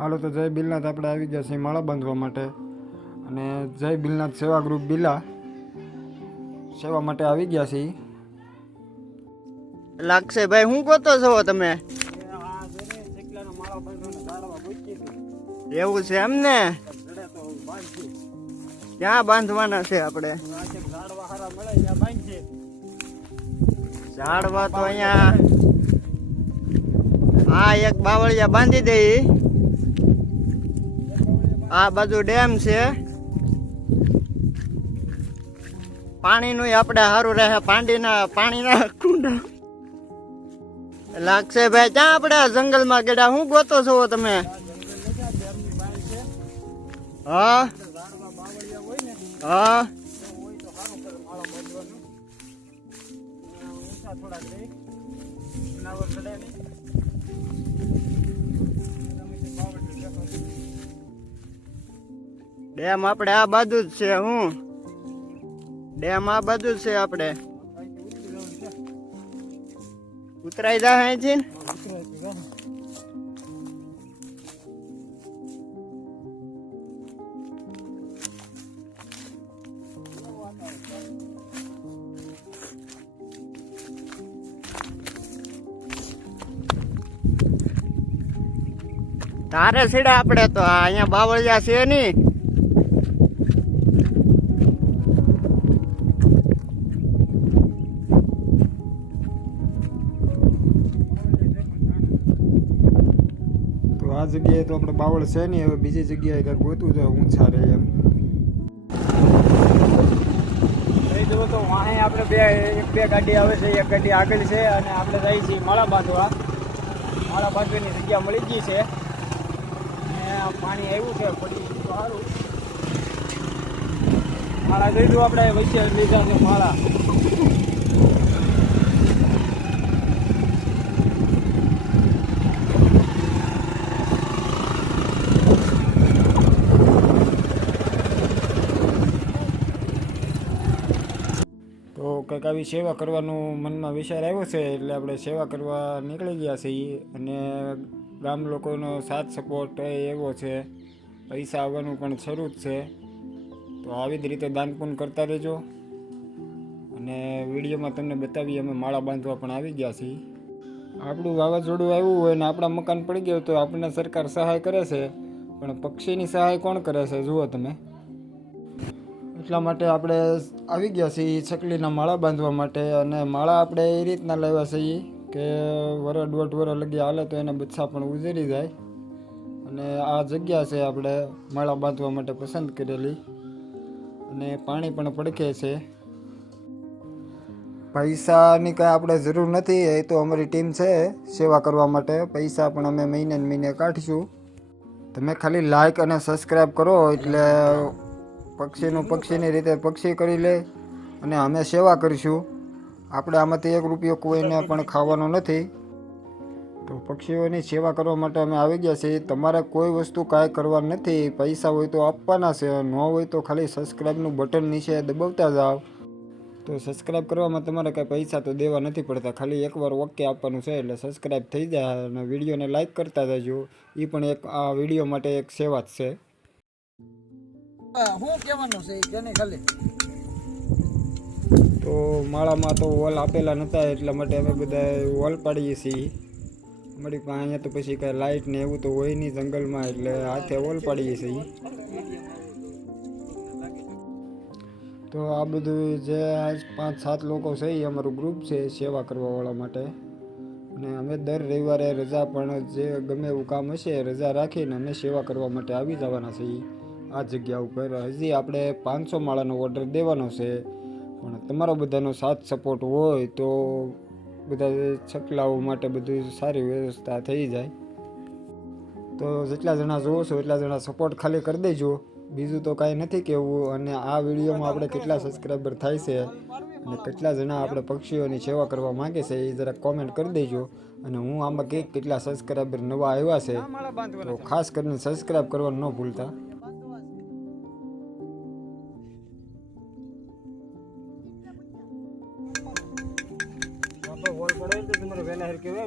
હાલો તો જય બિલનાથ, આપણે આવી ગયા છીએ માળા બાંધવા માટે. અને જય બિલનાથ સેવા ગ્રુપ બિલા સેવા માટે આવી ગયા છીએ. લાગશે ભાઈ, હું કોતો છો તમે? એવું છે એમ ને? ક્યાં બાંધવાના છે આપણે? ઝાડવા તો અહીંયા આ એક બાવળિયા બાંધી દઈ આ બાજુ ડેમ છે. પાણીનું આપણે સારું રહે, પાંડીના, પાણીના કુંડા. લાગશે ભાઈ, ક્યાં જંગલ જંગલમાં ગેડા? હું ગોતો છો તમે. હા? હા? ડેમ આપણે આ બાજુ જ છે, હું? ડેમ આ બાજુ જ છે આપણે ઉતરાઈ જા અહીંથી તારે સીડા આપણે તો અહીંયા બાવળિયા છે નહીં જગ્યાએ તો આપણે બાવળ છે નહીં, હવે બીજી જગ્યાએ કંઈક ગોતું છે ઊંચા રહે એમ. જવો તો વાહે આપણે બે, એક બે ગાડી આવે છે, એક ગાડી આગળ છે અને આપણે જઈએ છીએ માળા બાંધવા માળા બાંધવાની જગ્યા મળી ગઈ છે. પાણી આવ્યું છે, પડી સારું. માળા લીધું આપણે વચ્ચે લીધા છે માળા તો કંઈક આવી સેવા કરવાનું મનમાં વિચાર આવ્યો છે, એટલે આપણે સેવા કરવા નીકળી ગયા છીએ અને ગામ લોકોનો સાથ સપોર્ટ એવો છે, પૈસા આવવાનું પણ શરૂ જ છે. તો આવી જ રીતે દાનપૂન કરતા રહેજો. અને વિડીયોમાં તમને બતાવીએ, અમે માળા બાંધવા પણ આવી ગયા છીએ. આપણું વાવાઝોડું આવ્યું હોય ને આપણા મકાન પડી ગયું તો આપણને સરકાર સહાય કરે છે, પણ પક્ષીની સહાય કોણ કરે છે? જુઓ તમે. એટલા માટે આપણે આવી ગયા છીએ ચકલીના માળા બાંધવા માટે અને માળા આપણે એ રીતના લાવ્યા છીએ કે વર દોઢ વર લગી હાલે તો એના બચ્છા પણ ઉજરી જાય. અને આ જગ્યા છે આપણે માળા બાંધવા માટે પસંદ કરેલી. અને પાણી પણ પડખે છે. પૈસાની કાંઈ આપણે જરૂર નથી, એ તો અમારી ટીમ છે સેવા કરવા માટે. પૈસા પણ અમે મહિને મહિને કાઢીશું. તમે ખાલી લાઇક અને સબસ્ક્રાઈબ કરો એટલે પક્ષીનું પક્ષીની રીતે પક્ષી કરી લે અને અમે સેવા કરીશું. આપણે આમાંથી એક રૂપિયો કોઈને પણ ખાવાનો નથી. તો પક્ષીઓની સેવા કરવા માટે અમે આવી ગયા છીએ. તમારે કોઈ વસ્તુ કાંઈ કરવા નથી. પૈસા હોય તો આપવાના છે. ન હોય તો ખાલી સબસ્ક્રાઈબનું બટન નીચે દબાવતા જાઓ. તો સબસ્ક્રાઈબ કરવામાં તમારે કાંઈ પૈસા તો દેવા નથી પડતા. ખાલી એકવાર ઓકે આપવાનું છે એટલે સબસ્ક્રાઈબ થઈ જાય અને વિડીયોને લાઇક કરતા જજો એ પણ એક આ વીડિયો માટે એક સેવા જ છે. તો માળામાં તો વોલ આપેલા નહોતા એટલા માટે અમે બધા વોલ પાડીએ છીએ. અમારી પાસે અહીંયા તો પછી કાંઈ લાઇટ ને એવું તો હોય નહીં જંગલમાં, એટલે હાથે વોલ પાડીએ છીએ. તો આ બધું જે આજ પાંચ સાત લોકો છે એ અમારું ગ્રુપ છે સેવા કરવાવાળા માટે. અને અમે દર રવિવારે રજા પણ જે ગમે એવું કામ હશે રજા રાખીને અમે સેવા કરવા માટે આવી જવાના છીએ. આ જગ્યા ઉપર હજી આપણે પાંચસો માળાનો ઓર્ડર દેવાનો છે. પણ તમારો બધાનો સાથ સપોર્ટ હોય તો બધા છકલાઓ માટે બધું સારી વ્યવસ્થા થઈ જાય. તો જેટલા જણા જોવો છો એટલા જણા સપોર્ટ ખાલી કરી દેજો. બીજું તો કાંઈ નથી કહેવું અને આ વિડીયોમાં આપણે કેટલા સબસ્ક્રાઈબર થાય છે અને કેટલા જણા આપણે પક્ષીઓની સેવા કરવા માંગે છે એ જરાક કોમેન્ટ કરી દેજો. અને હું આમાં કે કેટલા સબસ્ક્રાઈબર નવા આવ્યા છે તો ખાસ કરીને સબસ્ક્રાઈબ કરવાનું ન ભૂલતા.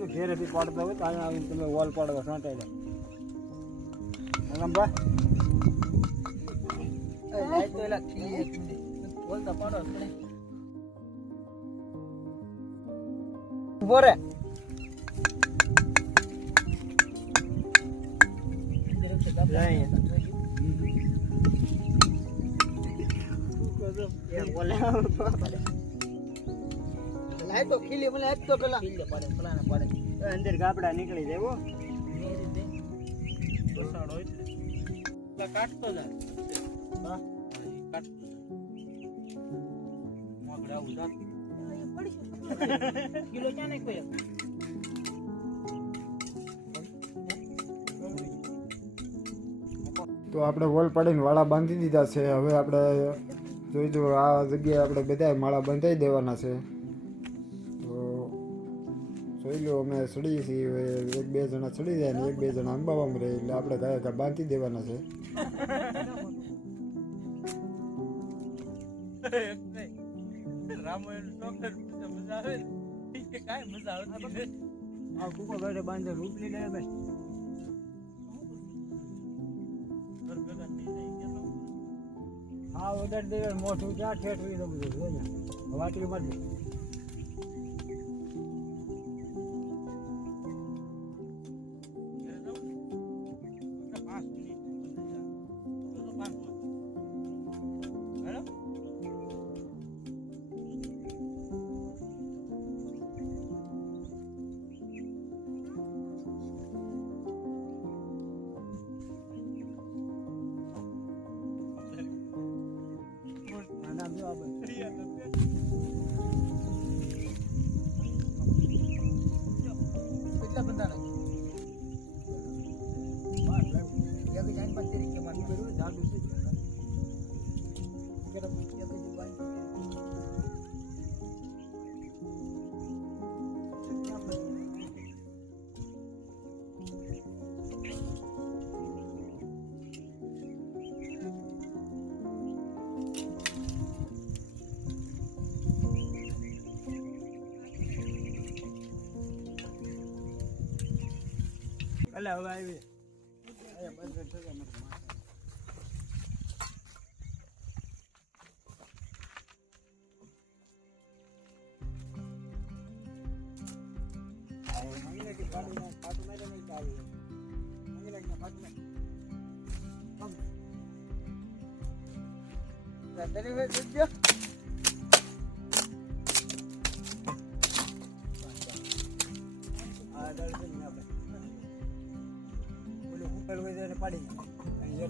તો તમારે વહેલા હેર કહેવાય અમે ઘેરેથી પાડતા હોય તો અહીંયા આવીને તમે વોલ પાડવા સાંટાડ્યા લંબા ઊભો રે. અંદર ગાબડા નીકળી જાય હો. કાટતો જા. હા. કાટ મોગડા ઉધા કિલો ક્યાં નાખ્યો તો આપણે વોલ પાડીને વાળા બાંધી દીધા છે. હવે આપણે જોઈ જો આ જગ્યાએ આપણે બધા માળા બંધાઈ દેવાના છે. જોઈ લો અમે ચડીએ છીએ હવે એક બે જણા ચડી જાય ને એક બે જણા અંબાવામાં રહે એટલે આપણે ગયા ગયા બાંધી દેવાના છે. રામાયણ ચોકલેટ મજા આવે ને? કે કાંઈ મજા આવતી નથી. Robert. એટલે હવે આવી ઓલું ઉપર હોય તો એને પાડી નાખે.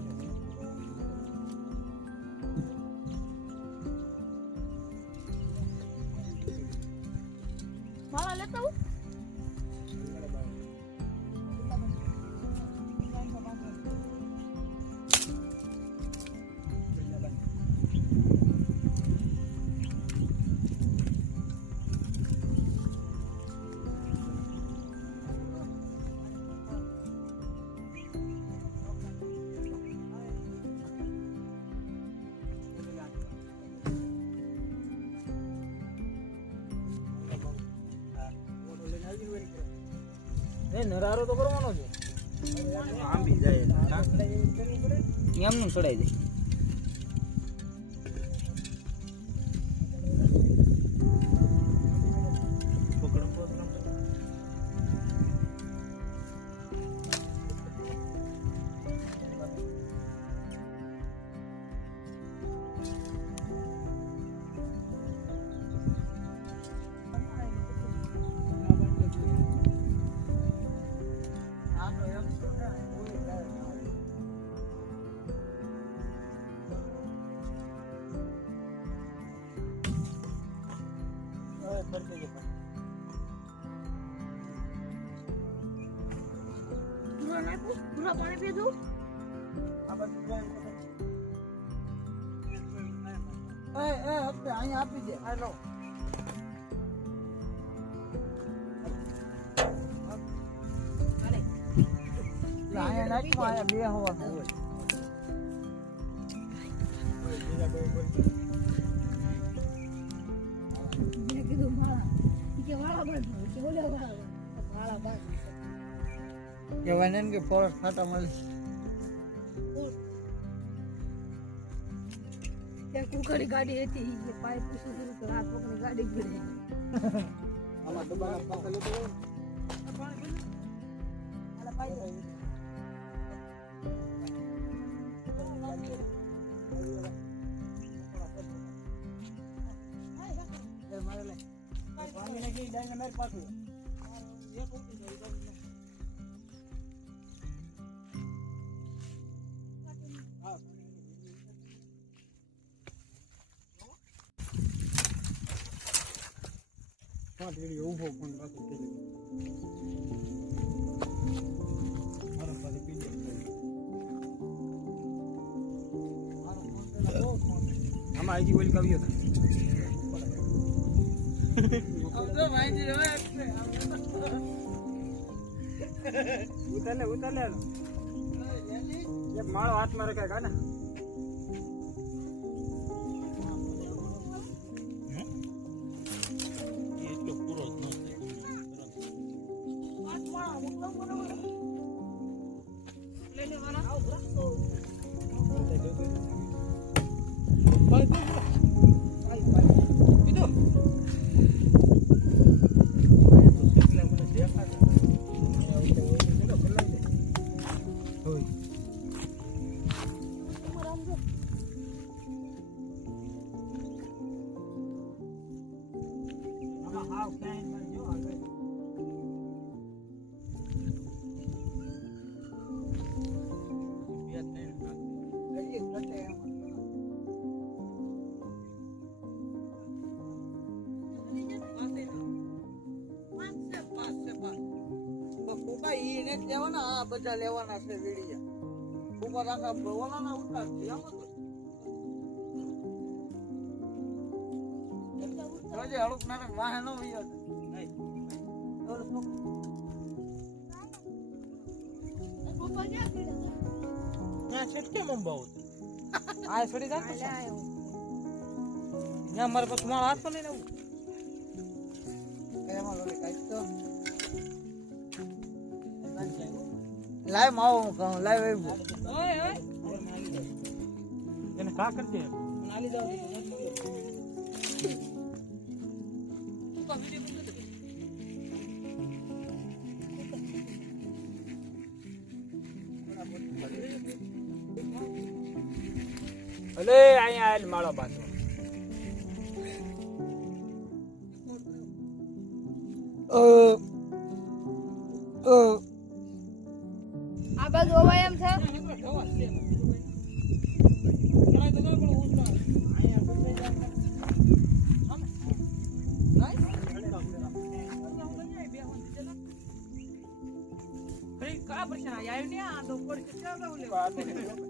નરારો તો કરવાનો છે. આમ ભીજાય એમ નું ચડાઈ દે. પૂરા એ પીધું અહીં આપી દે. આ લો અહીંયા નાખો અહીંયા બે હોવાનું હોય. બાંધો. વાળા બાંધો કહેવાય ને કે ફોરસ ખાતા મળે ત્યાં કુકડી ગાડી હતી ઈ કે પાઇપ પૂછું કર્યું કે આ કોકની ગાડી પડે આમાં દબાણ પાસે લેતો હોય ને. એ મારે લે. પાણી નાખી ડાઈને માર પાછું. પાંચ વીડિયો ઊભો પણ પાછું થઈ ગયો આમાં હજી ઓલી કવિયો ઉતારે ઉતારે એક માળો હાથમાં રખાય કાને બધા લેવાના છે વીડિયા. ઉપર આખા ભવનાના ઉતાર. જોજે હળુક નાનક વાહે ન વયો છે. આ ત્યાં મારે પછી મારા હાથમાં લઈને આવું. લાઈવ માવો હું કહું લાઈવ આવ્યું એને કા કરી દે અલે, અહીંયા આલ માળો પાછો ก่อน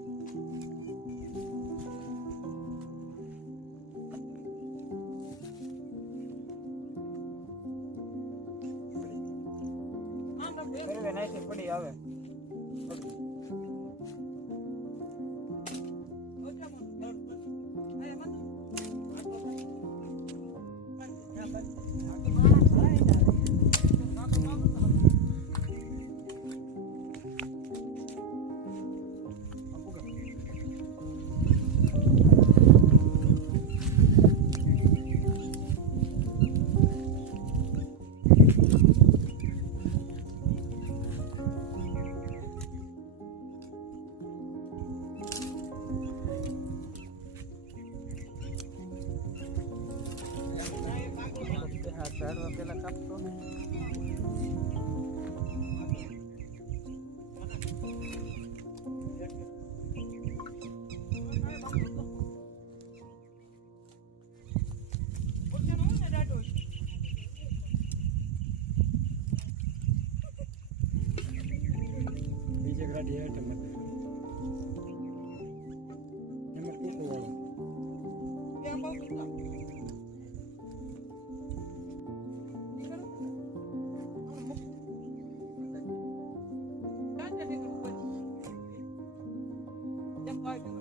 like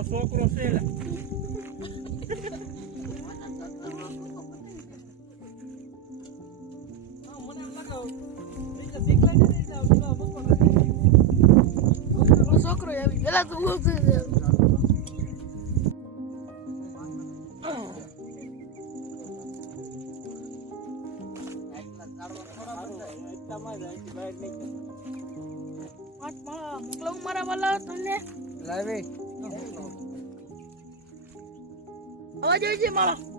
આપણો છોકરો છે. છોકરો આવી પેલા તો અવાજ આવી છે મારા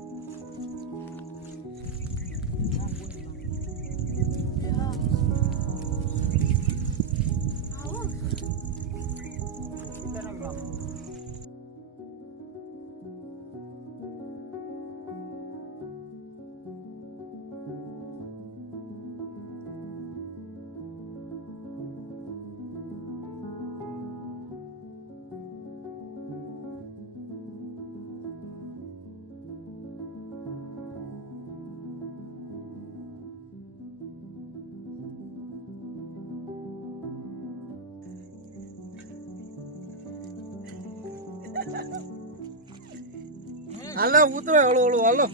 હાલો ઉતરો હળો હળો હાલો.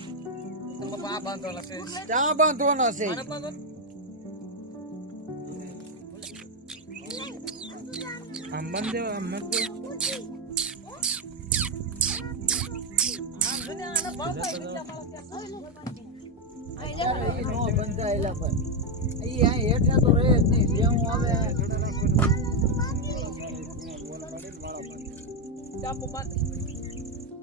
ચા બાંધવાના છે. આમ બંધ દેવા, આમ. ઈ નો બંધાયેલા પણ ઈ આ તો રહે જ નહીં. ભેહું આવે.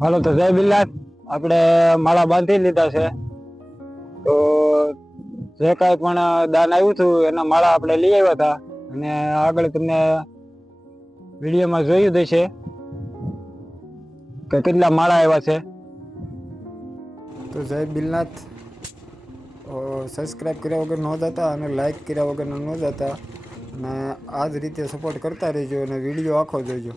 હાલો તો જય બિલ્લાસ આપણે માળા બાંધી લીધા છે. તો જે કાંઈ પણ દાન આવ્યું હતું, એના માળા આપણે લઈ આવ્યા હતા. અને આગળ તમને વિડીયોમાં જોયું દેશે કે કેટલા માળા આવ્યા છે. તો જય બિલનાથ સબસ્ક્રાઈબ કર્યા વગર ન જતા અને લાઈક કર્યા વગર ન જતા. અને આ જ રીતે સપોર્ટ કરતા રહેજો અને વીડિયો આખો જોજો.